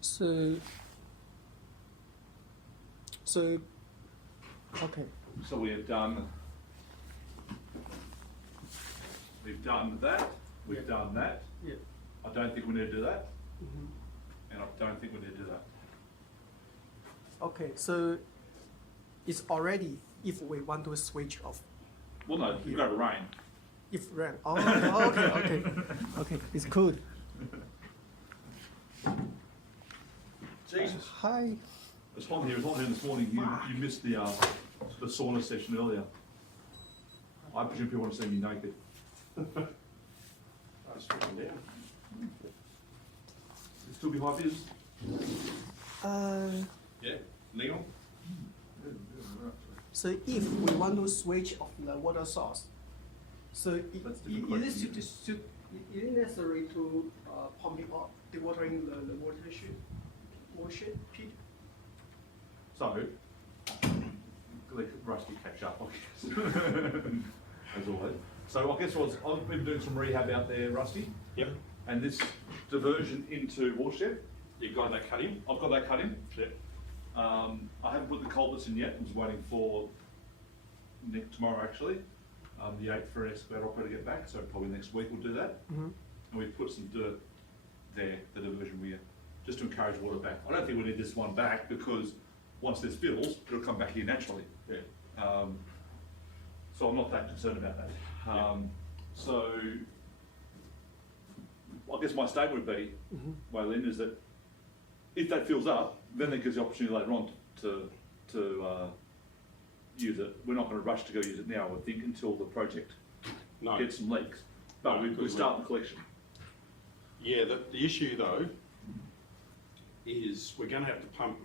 So, okay. So we've done that, we've done that. Yeah. I don't think we need to do that, Mm-hmm. and I don't think we need to do that. Okay, so it's already if we want to switch off. Well, no, you've got to rain. If rain. Oh, okay, it's good. Jesus. Hi. It's hot here, this morning. You missed the sauna session earlier. I presume people want to see me naked. I was stripping down. It still be high vis? Yeah, Neil? So if we want to switch off the water source, so That's a different is question. it necessary to pumping up, dewatering the watershed pit? So, let Rusty catch up, I guess. As always. So I guess I've been doing some rehab out there, Rusty. Yep. And this diversion into watershed, You got that cut in? I've got that cut in. Yep. I haven't put the culverts in yet. I'm just waiting for tomorrow actually, the 8th for an excavator operator to get back. So probably next week we'll do that. Mm-hmm. And we've put some dirt there, the diversion weir, just to encourage water back. I don't think we need this one back because once this fills, it'll come back here naturally. Yeah. So I'm not that concerned about that. So I guess my statement would be, Waylin, is that if that fills up, then it gives the opportunity later on to use it. We're not going to rush to go use it now, I would think, until the project No. gets some leaks. But No, we because start the collection. Yeah, the issue though is we're going to have to pump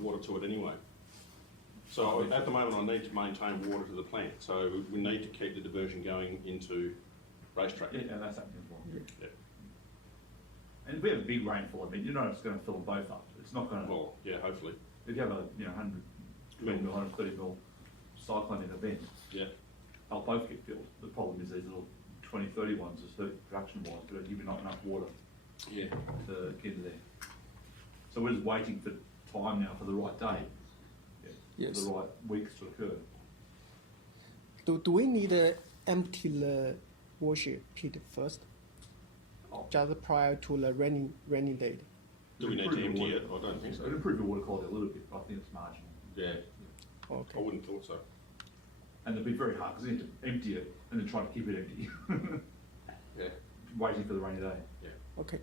water to it anyway. So at the moment I need to maintain water to the plant, so we need to keep the diversion going into racetrack. Yeah, that's happening as well. Yeah. And if we have a big rainfall, I mean, you know it's going to fill them both up. It's not going to. Well, yeah, hopefully. If you have a 120 mil, 130 mil cyclone in event, Yeah. they'll both get filled. The problem is these little 20, 30 ones are hurt production wise, but they're giving not enough water Yeah. to get in there. So we're just waiting for time now for the right day, Yes. for the right weeks to occur. Do we need to empty the watershed pit first, Oh. just prior to the rainy date? Do we need to empty it? I don't think so. It'll improve the water quality a little bit, but I think it's marginal. Yeah. I Okay. wouldn't have thought so. And it'll be very hard because you need to empty it and then try to keep it empty, Yeah. waiting for the rainy day. Yeah. Okay.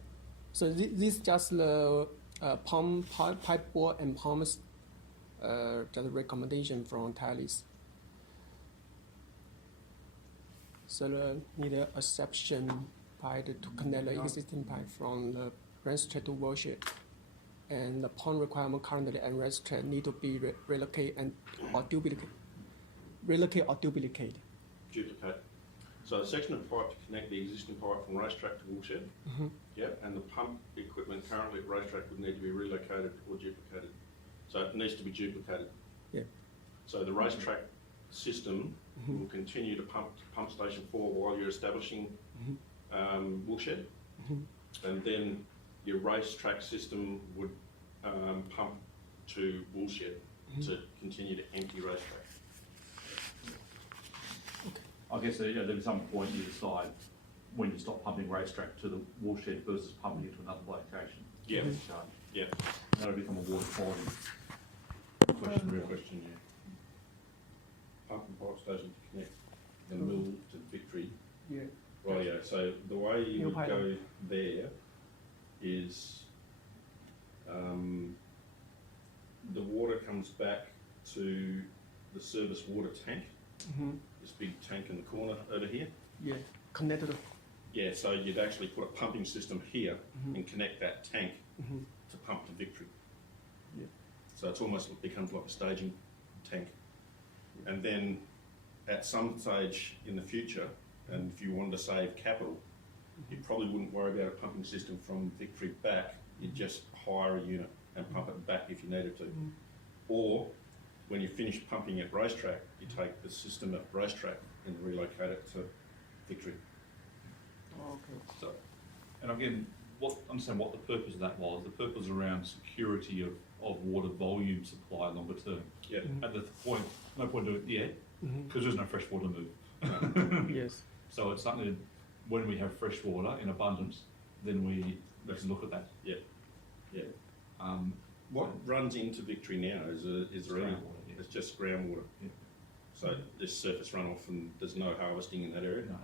So this just the pump pipe bore and pumps, just recommendation from Thales. So need a exception pipe to connect the existing pipe from the racetrack to watershed. And the pond requirement currently and racetrack need to be relocate or duplicate. Duplicate. So a section of pipe to connect the existing pipe from racetrack to watershed. Mm-hmm. Yep, and the pump equipment currently at racetrack would need to be relocated or duplicated. So it needs to be duplicated. Yeah. So the racetrack system will continue to pump to pump station 4 while you're establishing woolshed, and then your racetrack system would pump to woolshed to continue to empty racetrack. I guess there'll be some point you decide when you stop pumping racetrack to the watershed versus pumping it to another location. Yeah. Discharge. Yeah. And that'll become a water quality question. Real question, yeah. Pump and pipe station to connect the mill to Victory. Yeah. Rightio, so the way you Mill would pipe. go there is the water comes back to the service water tank, Mm-hmm. this big tank in the corner over here. Yeah. Connected. Yeah, so you'd actually put a pumping system here and connect that tank Mm-hmm. to pump to Victory. Yeah. So it's almost becomes like a staging tank. And then at some stage in the future, and if you wanted to save capital, you probably wouldn't worry about a pumping system from Victory back. You'd just hire a unit and pump it back if you needed to. Or when you finish pumping at racetrack, you take the system at racetrack and relocate it to Victory. Okay. So And again, understand what the purpose of that was. The purpose was around security of water volume supply longer term. Yeah. At the point, no point doing it yet, Mhm. because there's no fresh water to move. Yes. So it's something that when we have fresh water in abundance, then we can look at that. Yeah. Yeah. What? What runs into Victory now is there any? Groundwater, yeah. It's just groundwater. Yeah. So there's surface runoff and there's no harvesting in that area. No,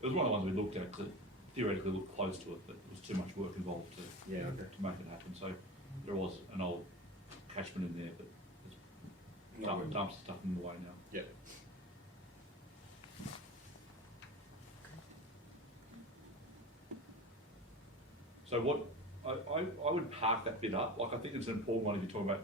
it was one of the ones we looked at to theoretically look close to it, but there was too much work involved to Yeah. Okay. make it happen. So there was an old catchment in there, but it's dumps stuff in the way now. Yeah. So what I would park that bit up. Like I think it's an important one if you're talking about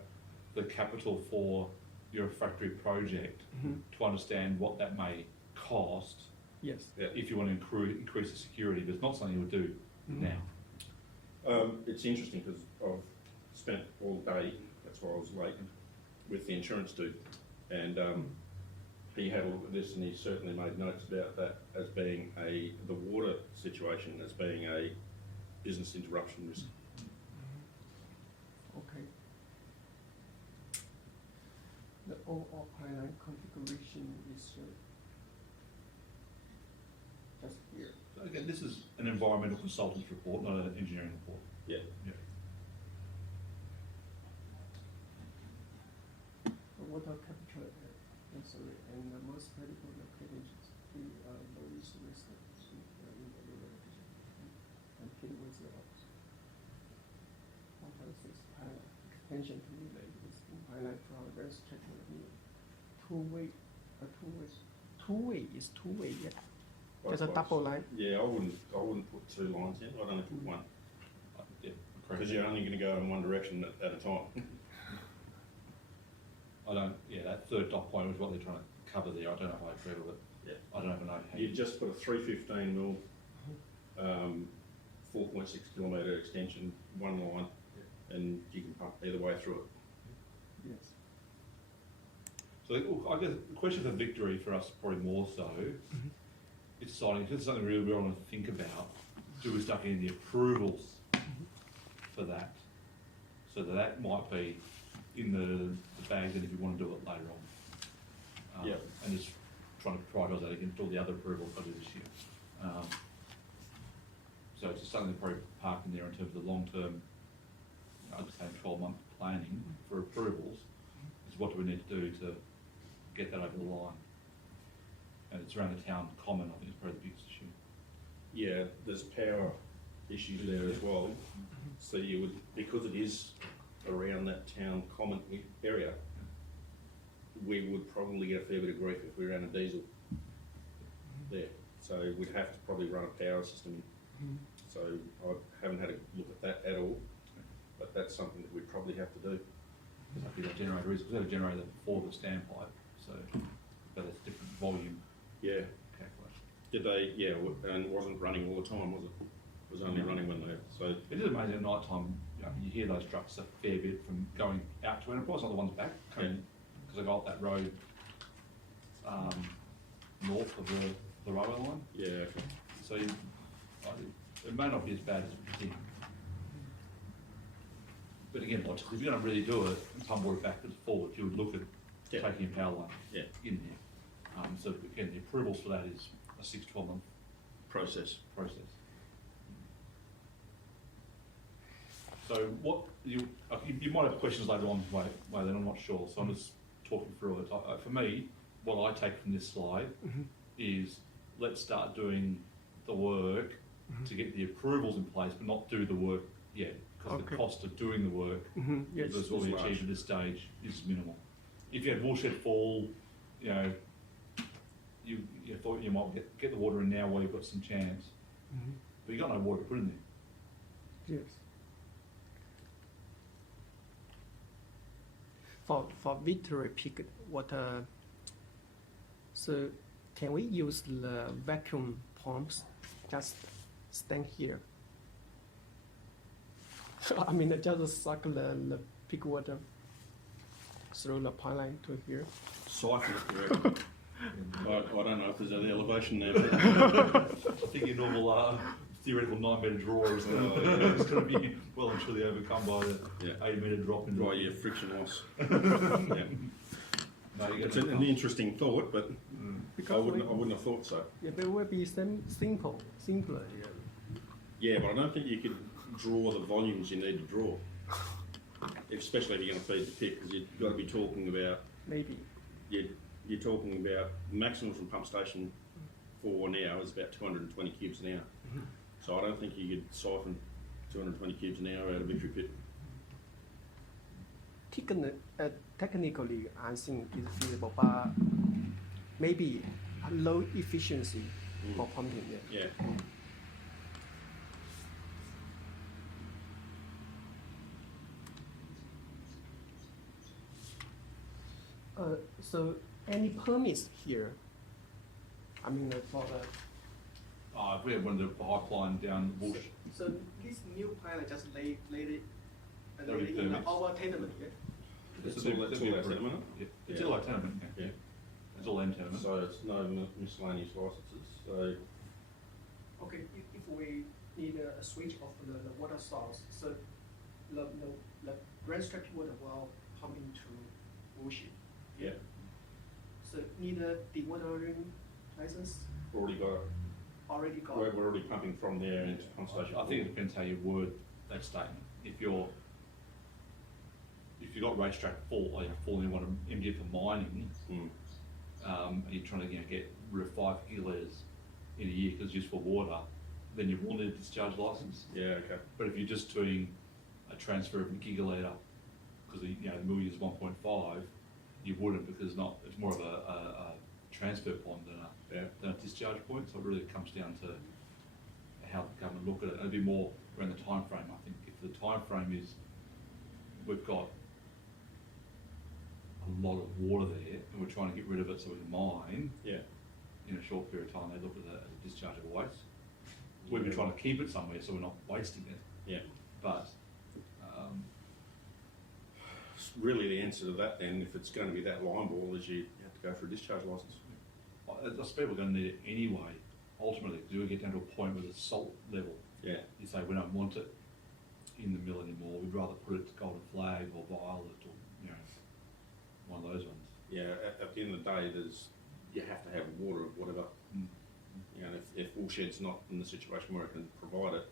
the capital for your factory project Mhm. to understand what that may cost Yes. if you want to increase the security. But it's not something you would do Mhm. now. It's interesting because I've spent all day, that's why I was late, with the insurance dude. And he had a look at this and he certainly made notes about that as being the water situation as being a business interruption risk. Okay. The overall pipeline configuration is just here. So again, this is an environmental consultant's report, not an engineering report. Yeah. Yeah. The water capture, and the most critical locations, the low risk in the rural region, and pit with the extension to relay existing pipeline from West Chestnut Mill. Two-way is two-way, yeah. There's a double line. Yeah, I wouldn't put two lines in, I'd only put one. Yeah, Because you're only going to go in one direction at a time. that third dot point was what they're trying to cover there. I don't know if I agree with it. Yeah. I don't even know how You just put a 315 mil, 4.6 kilometre extension, one line, and you can pump either way through it. Yes. So I guess the question for Victory for us probably more so, it's exciting, because it's something really we want to think about. Do we start getting the approvals for that? So that might be in the bag then if you want to do it later on. Yeah. And just trying to prioritise that against all the other approvals I do this year. So it's just something to probably park in there in terms of the long-term, I'd say 12-month planning for approvals, is what do we need to do to get that over the line? And it's around the town common, I think is probably the biggest issue. Yeah, there's power issues there as well. So you would, because it is around that town common area, we would probably get a fair bit of grief if we ran a diesel there. So we'd have to probably run a power system in. So I haven't had a look at that at all, but that's something that we'd probably have to do. Exactly, that generator is, because they had a generator before the standpipe, so, but it's different volume Yeah. calculation. Did they? Yeah, and it wasn't running all the time, was it? It was only running when they. So It is amazing at night time, you hear those trucks a fair bit from going out to Enterprise, not the ones back, because they go up that road, north of the railway line, yeah, okay. so it may not be as bad as you think. But again, logically, if you're gonna really do it and pump water backwards and forwards, you would look at Yeah. taking a power line Yeah. in there. So again, the approvals for that is a 6-12 month Process. process. So what, you might have questions later on, Wayne, I'm not sure, so I'm just talking through it. For me, what I take from this slide is let's start doing the work to get the approvals in place, but not do the work yet, because the Okay. cost of doing the work Yes. versus what we It's large. achieve at this stage is minimal. If you had Woolshed Fall, you thought you might get the water in now while you've got some chance, but you got no water to put in there. Yes. For Victory Peak water, so can we use the vacuum pumps just stand here? I mean, just suck the peak water through the pipeline to here. Siphon it, you reckon? I don't know if there's any elevation there. I think your normal theoretical 9 metre draw is going to be well and truly overcome by the Yeah. 8 metre drop in. Right, yeah, friction loss. Yeah. No, you It's get an interesting thought, but I wouldn't have thought so. Yeah, but it would be simpler. Yeah. Yeah, but I don't think you could draw the volumes you need to draw, especially if you're going to feed the pit, because you've got to be talking about Maybe. you're talking about maximum from pump station 4 now is about 220 cubes an hour. So I don't think you could siphon 220 cubes an hour out of Victory pit. Technically, I think it's feasible, but maybe low efficiency for pumping. Yeah. Yeah. So any permits here? I mean, for the. If we had one of the pipeline down the bush, So this new pilot just laid it That'll be in permits. our tenement. Yeah. It's a bit- all it's a that bit tenement. Yeah, it's Yeah. all like tenement. Yeah. Yeah. It's all end tenement. So it's no miscellaneous licences. So Okay, if we need a switch of the water source, so the restricted water will pump into ocean. yeah, So need a dewatering license already got it. already got. We're already pumping from there into pump station. I think it depends how you word that statement. If you've got racetrack full, like full, and you want to empty it for mining, Mm. and you're trying to get rid of 5 gigalitres in a year because it's used for water, then you will need a discharge licence. Yeah, okay. But if you're just doing a transfer of a gigalitre because the million is 1.5, you wouldn't, because it's more of a transfer pond than a discharge point. So it really comes down to how the government look at it. It'd be more around the time frame. I think if the time frame is we've got a lot of water there and we're trying to get rid of it so we can mine Yeah. in a short period of time, they look at that as a dischargeable waste. We've been trying to keep it somewhere so we're not wasting it. Yeah. But Really, the answer to that then, if it's going to be that line ball, is you have to go for a discharge licence. I suspect we're going to need it anyway. Ultimately, do we get down to a point where the salt level, Yeah. you say we don't want it in the mill anymore, we'd rather put it to Golden Flag or Violet or, one of those ones. Yeah. At the end of the day, you have to have water of whatever. Mm. And if Woolshed's not in the situation where it can provide it,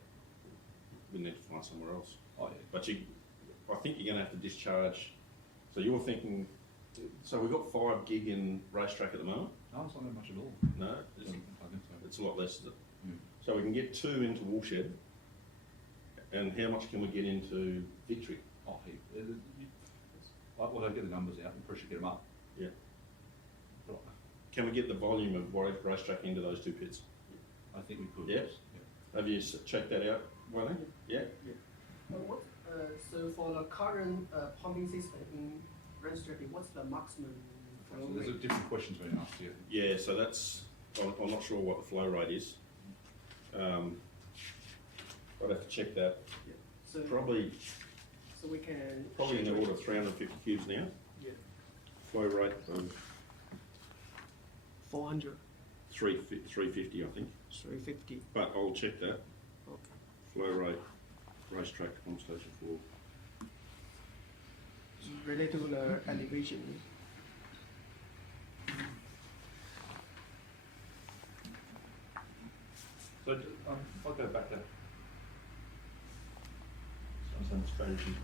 we need to find somewhere else. Oh, yeah. But I think you're going to have to discharge. So you're thinking, so we've got 5 gig in racetrack at the moment? No, it's not that much at all. No, I think so. it's a lot less, is it? Mm. So we can get 2 into Woolshed, and how much can we get into Victory? Oh, well, I get the numbers out and pressure get them up. Yeah. But Can we get the volume of racetrack into those 2 pits? I think we could. Yeah. Yes. Have you checked that out, Wayne? Yeah? So for the current pumping system in restricted, what's the maximum flow So there's rate? different questions being asked here. Yeah, so that's, I'm not sure what the flow rate is. I'd have to check that. So Probably we can. in the order of 350 cubes an hour. Yeah. Flow rate of 400, 350, I think. 350. But I'll check that. Okay. Flow rate, racetrack, pump station 4. Related to the elevation. So if I go back to some strategy.